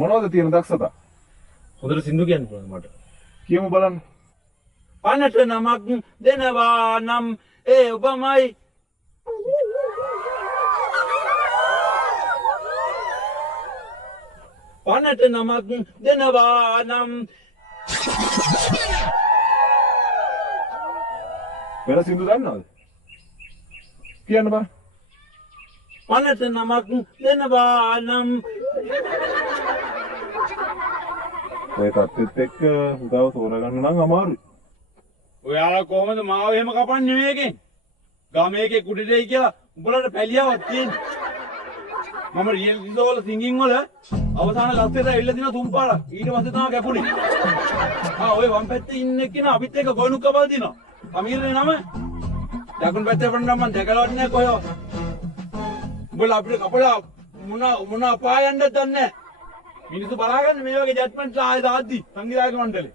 මොනවද තියෙන දක්ෂතා? හොඳට සින්දු කියන්න පුළුවන් මට. කියමු බලන්න. පනට නමක් දෙනවා නම් ඒ ඔබමයි. පනට නමක් දෙනවා නම් වෙන සින්දු දන්නවද? කියන්න බෑ. පනට නමක් දෙනවා නම් ඔය තත්ත්වෙත් එක්ක උදාව තෝරගන්න නම් අමාරුයි. ඔයාලා කොහොමද මාව එහෙම කපන්නේ මේකෙන්? ගමේකේ කුඩේටයි කියලා උඹලට පැලියාවක් තියෙන්නේ. මම රියැලිටි ෂෝ වල සිංගින් වල අවසාන ලස්සේට ඇවිල්ලා දින තුන් පාරක්. ඊට පස්සේ තමයි කැපුනේ. ඔය වම් පැත්තේ ඉන්න එක්කෙනා අපිත් එක්ක ගොනුක් කපලා දිනවා. අමීරනේ නම. දකුණු පැත්තේ වුණා නම් මම දැකලවත් නැහැ කොහෙවත්. උඹලා අපිට කපලා මොන අපායන්ද දන්නේ නැහැ. මිනිස්සු බලාගන්න මේ වගේ ජජ්මන්ට් ආයෙ දාද්දි සංගීතය මණ්ඩලේ.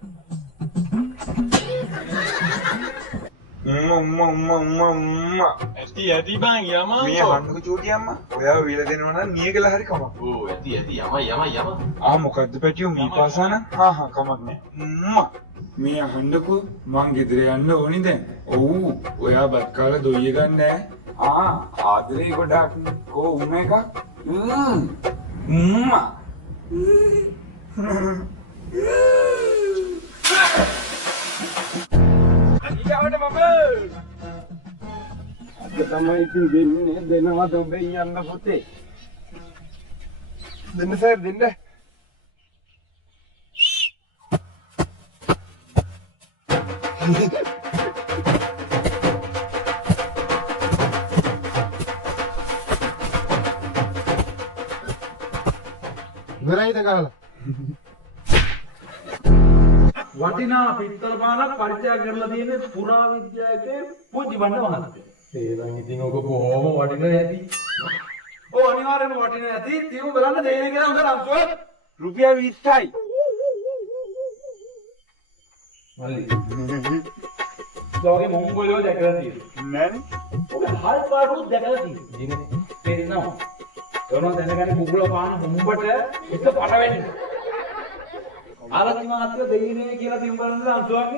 ඇති බං යමා මේ හන්නක චූටි අම්මා ඔයාව විල දෙනවා නම් නියගල හරි කමක්. ඕ ඇති යම ආ මොකද්ද පැටියෝ මේ පාසාන? හා කමක් නෑ. මේ අහන්නකෝ මං ගෙදර යන්න ඕනි දැන්. ඔව් ඔයා බත් කාලා දොයිය ගන්න නෑ. ආදරේ ගොඩක් කෝ උම එක. ඊගාවට මම අද තමයි ඉතින් දෙන්නේ දෙනවද ඔබේ යන්න පුතේ. දෙන්න සර් දෙන්න. ඉවරයිද ගහලා? වටිනා පිත්තල පානක් පරිචය කරලා තියෙන පුරාවිද්‍යාවේ පූජ්‍ය බණ්ඩ මහත්තයා. ඒනම් ඉතින් ඔක කොහොම වටින ඇති? ඔව් අනිවාර්යයෙන්ම වටින ඇති. තියු බලන්න දෙන්නේ කියලා හොඳ රම්සුවක්. රුපියල් 20යි. මල්ලි. ලෝකෙ මොංගොල්ලෝ දැකලා තියෙන්නේ. නෑනේ. ඔබ හල් පාටුත් දැකලා තියෙන්නේ. දිනේ තේරෙනවද? තෝරන දැනගන්න කුකුල පාන හොම්බට එක පට වෙන්නේ. ආරච්චි මහත්තයා දෙන්නේ කියලා තියුම් බලන්න රම්සුවක්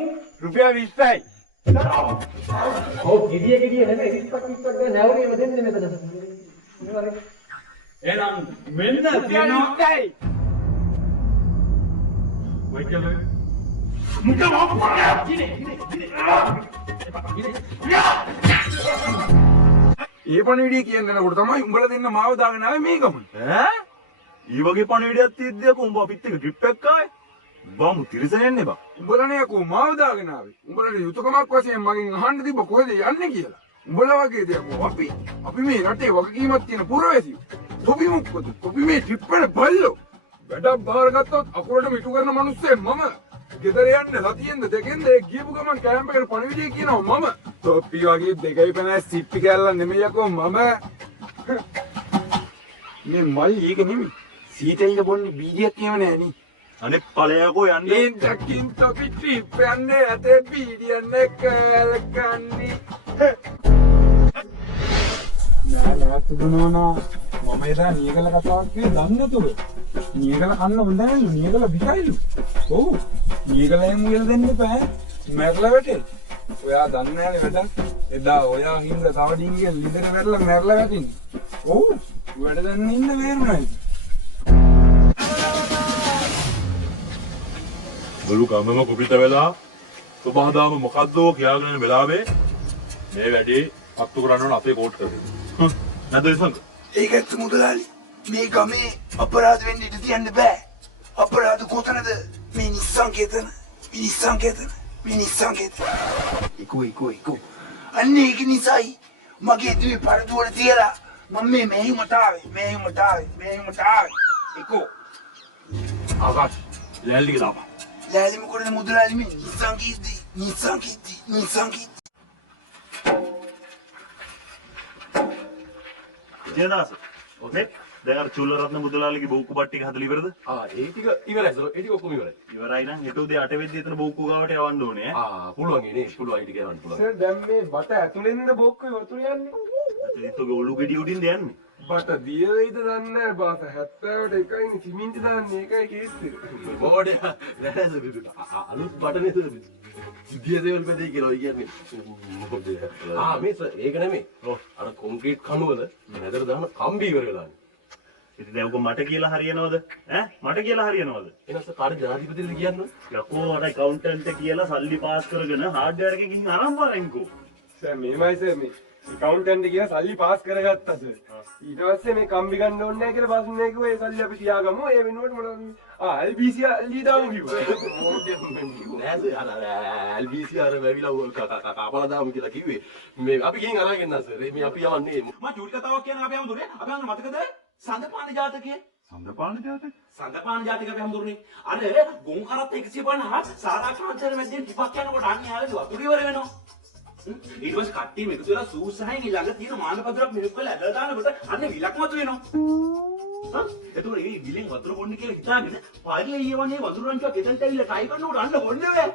රුපියල් 20යි. ඔව් ගෙඩිය නෙමෙයි 20ක් ගන්න නැවුනේම දෙන්නේ මෙතන. එහෙනම් මෙන්න තියෙනවා. ඔයකලේ ඒ පණිවිඩය කියන්නකොට තමයි උඹලා දෙන්න මාව දාගෙන ආවේ මේ ගමන. ඈ? ඊ වගේ පණිවිඩයක් තියද්දී උඹ අපිත් එක්ක ට්‍රිප් එකක් ආවේ. බාමු තිරසනෙන්නේ බා. උඹලානේ අකෝ මාව දාගෙන ආවේ. උඹලාට යුතුයකමක් වශයෙන් මගෙන් අහන්න තිබ්බ කොහෙද යන්නේ කියලා. උඹලා වගේ දෙයක් අපි මේ රටේ වගකීමක් තියෙන පුරවැසියෝ. තොපි මොකද? තොපි මේ ට්‍රිප් වල බල්ලෝ. වැඩක් බාරගත්තොත් අකුරට මිටු කරන මිනිස්සෙ මම. ගෙදර යන්න සතියෙන්ද දෙකෙන්ද ගියපු ගමන් කැම්ප් එකට පණිවිඩය කියනවා මම. තොපි වගේ දෙකයි පැනස් සිප්පි කැල්ල නෙමෙයි යකෝ මම. මේ මල් ඊක නෙමෙයි. සීතෙන්ද බොන්නේ බීඩියක් කියව නෑ නේ. අනේ ඵලයකෝ යන්නේ. ඒ දකින් තොපි ට්‍රිප් යන්නේ ඇතේ බීඩියක් කල්කන්නේ. නෑ තුනෝනා මම එදා නියගල කතාවක් කිව්වේ දන්නතුව. නියගල කන්න හොඳ නෑලු නියගල විකයිලු. ඔව් නියගලෙන් මුයල් දෙන්න බෑ. මැරලා වැටේ. ඔයා දන්නේ නෑනේ වැඩක්. එදා ඔයා හින්දා තව ඩිංගියෙන් ලිදර වැටලා මැරලා වැටින්නේ. ඔව් වැඩ දන්න ඉන්න වේරුණයි. බලු ගමම කුපිත වෙලා සුබහදාම මොකද්දෝ කියාගෙන යන වෙලාවේ මේ වැඩේ පත්තු කරන්න ඕන අපේ කෝට් කරේ. නැද්ද ඉස්සංග? ඒකත් මුදලාලි මේ ගමේ අපරාධ වෙන්න ඉඩ තියන්න බෑ. අපරාධ කොතනද? මේ නිස්සංකේතන. ඉකෝ. අන්න ඒක නිසායි මගේ දුවේ පරදුවල තියලා මම මේ මෙහෙයුමට ආවේ. ඉකෝ. ආකාශ ලෑල්ලික දාපන්. ලෑලි මොකටද මුදලාලි මේ නිස්සංකීති. ජයදාස. ඔකේ. දැන් අර චුල්ලරත්න මුදලාලිගේ බෝක්කු පට්ටික හදලා ඉවරද? ඒ ටික ඉවරයි සර්. ඒ ටික ඔක්කොම ඉවරයි. ඉවරයි නම් හෙට උදේ 8 වෙද්දී එතන බෝක්කු ගාවට යවන්න ඕනේ ඈ. පුළුවන් නේ. පුළුවන් ඊට යවන්න පුළුවන්. සර් දැන් මේ බට ඇතුලෙන්ද බොක්කේ වතුර යන්නේ? ඒත් ඔගේ ඔලු ගෙඩිය උඩින්ද යන්නේ? බට දිය වේද දන්නේ නැහැ බාස 70ට එකයිනේ සිමෙන්ති දාන්නේ ඒකයි කේස් එක. බෝඩේ දැනස අලුත් බටනේ දියසෙවල් බෙදේ කියලා කියන්නේ. මේ ඒක නෙමෙයි. අර කොන්ක්‍රීට් කණුවල නැදර දාන කම්බි ඉවර වෙලානේ. ඉතින් දැන් ඔක මට කියලා හරියනවද? මට කියලා හරියනවද? එනස කාට ජනාධිපතිද කියන්නේ? යකෝ අර ඇකවුන්ටන්ට් කියලා සල්ලි පාස් කරගෙන හાર્ඩ්වෙයාර් එකකින් ගිහින් අරන් බලන්කෝ. සර් මේමයි සර් මේ ඇකවුන්ටන්ට් කියලා සල්ලි පාස් කරගත්තා සර්. ඊට පස්සේ මේ කම්බි ගන්න ඕනේ නැහැ කියලා බස් නේ කිව්වා ඒ සල්ලි අපි තියාගමු. ඒ වෙනුවට මොනවද LBC අල්ලි දාමු කිව්වා. නෑද LBC අර වැවිලා කපලා දාමු කියලා කිව්වේ. මේ අපි ගිහින් අරගෙන නැසර්. මේ අපි යවන්නේ. මම චූටි කතාවක් කියන අපි හැමෝටම අපි හඳුනේ මතකද? සඳපාන ජාතකය. සඳපාන ජාතක සඳපාන ජාතක අපි හඳුනේ. අර ගොන් කරත් 150 සාදා කාන්තර මැදින් ටිකක් යනකොට අන්නේ ආලේ වතුර ඉවර වෙනවා. ඊට පස්සේ කට්ටිය එකතු වෙලා සූසහයෙන් ළඟ තියෙන මානපදරක් මෙහෙම කරලා ඇදලා දානකොට අන්නේ විලක් මතු වෙනවා. එතකොට මේ විලෙන් වතුර බොන්න කියලා හිතාගෙන පාරියේ ඊවන්නේ වතුර රංචුවක් එතනට ඇවිල්ලා ටයි කරනකොට අන්න බොන්නේ ඔය.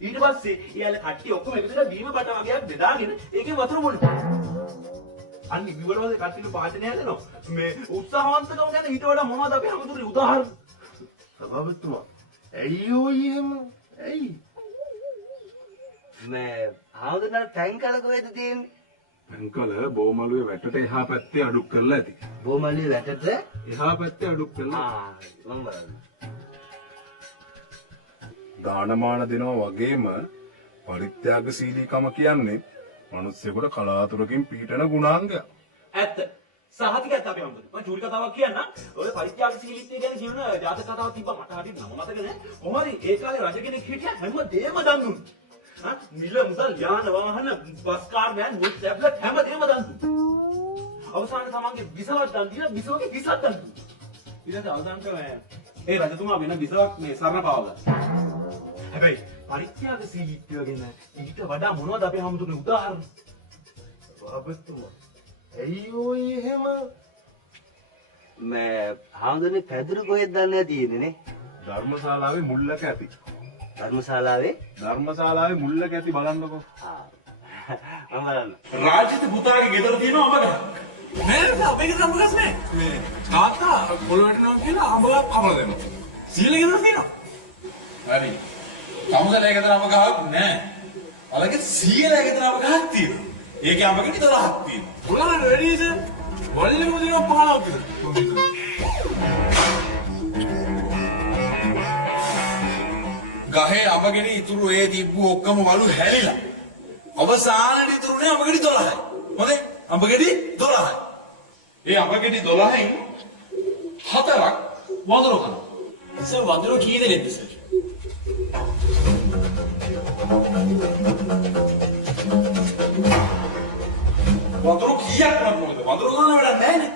ඊට පස්සේ ඊයල කට්ටිය ඔක්කොම එකතු වෙලා බීම බට වගේක් බෙදාගෙන ඒකේ වතුර බොනවා. අන්නේ විවරවද කට්ටියට පාචනය හදනවා. මේ උත්සාහවන්තකම ගැන ඊට වඩා මොනවද අපි හැමතුරේ උදාහරණ. සභාපතිතුමා ඇයි ඔය එහෙම? ඇයි? මේ ආවදන ටැංකල කොහෙද තියෙන්නේ? ටැංකල බෝමලුවේ වැටට එහා පැත්තේ අඩුක් කරලා ඇති. බොමලිය වැටට එහා පැත්තේ අඩුක් කරලා මම බලන්න. දානමාන දෙනවා වගේම පරිත්‍යාගශීලීකම කියන්නේ මිනිස්සුන්ට කලාතුරකින් පීඩන ගුණාංගයක්. ඇත්ත. සහතිකත් අපි හම්බුනේ. මම චූටි කතාවක් කියන්න. ඔය පරිත්‍යාගශීලීත්වය ගැන කියන ජාතක කතාවක් තිබ්බා මට හරියට නම මතක නැහැ. කොහොමද ඒ කාලේ රජ කෙනෙක් හිටියා හැමදේම දන් දුන්නා. මිල මුදල් යාන වාහන බස් කාර් වෑන් මුත් ටැබ්ලට් හැමදේම දන් දුන්නා. අවසානයේ තමන්ගේ විසවත් දන් දීලා විසවගේ විසත් දන් දුන්නා. ඊට පස්සේ අවසානට ඒ රජතුමා වෙන විසවක් මේ සරණ පාවගත්තා. හැබැයි පරිත්‍යාගශීලීත්වය ගැන ඊට වඩා මොනවද අපි හම්බුනේ උදාහරණ? සභාපතිතුමා ඇයි ඔය එහෙම? මේ ආවදනේ පැදුරු කොහෙද දන්නේ තියෙන්නේ නේ? ධර්මශාලාවේ මුල්ලක ඇති. ධර්මශාලාවේ මුල්ලක ඇති බලන්නකෝ. මම බලන්න. රාජිත පුතාගේ ගෙදර තියෙනවා අඹ ගහ. නෑ අපේ ගෙදර අඹ ගස් නෑ. මේ තාත්තා පොළොවට යනවා කියලා අඹ ගහ කපලා දෙනවා. සීලේ ගෙදර තියෙනවා. හරි. කමුසලේ ගෙදර අඹ ගහක් නෑ. ඔලගේ සීලේ ගෙදර අඹ ගහක් තියෙනවා. ඒකේ අඹ ගෙඩි 12ක් තියෙනවා. උලන රෙඩිද? වල්ලෙම දෙනවා 15ක් විතර. ගහේ අඹගෙඩි ඉතුරු ඒ තිබ්බු ඔක්කොම වලු හැලිලා. අවසානයේ ඉතුරුනේ අඹගෙඩි 12යි. හොඳේ? අඹගෙඩි 12යි. ඒ අඹගෙඩි 12න් 4ක් වඳුරු කනවා. සර් වඳුරු කී දෙනෙක්ද සර්? වඳුරු කීයක් වන්නවද? වඳුරු ගන්න වැඩක් නැහැනේ.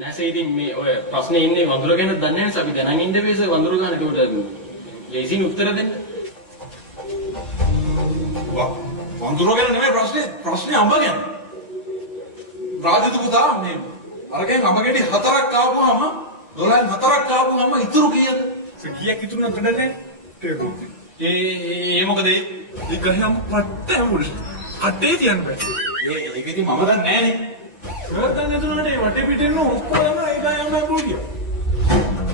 නැසේ ඉතින් මේ ඔය ප්‍රශ්නේ ඉන්නේ වඳුර ගැන දන්නේ නැහැ අපි දැනන් ඉන්න බේස වඳුර ගන්න ඒකට ලේසින් උත්තර දෙන්න. වඳුර ගැන නෙමෙයි ප්‍රශ්නේ අඹ ගැන. රාජිත පුතා මේ අරගෙන අඹගෙඩි 4ක් ආවම 12න් 4ක් ආවම ඉතුරු කීයද? කීයක් ඉතුරු නම් කඩන්නේ? ඒ මොකද ඒ ගහම පට්ට මුල්. අටේ තියන්න බෑ. ඒක ඉතින් මම දන්නේ නැහැ නේ. සර් දැන් නේද වටේ පිටින් ඔක්කොම ඒක යන්න පුළුවන්.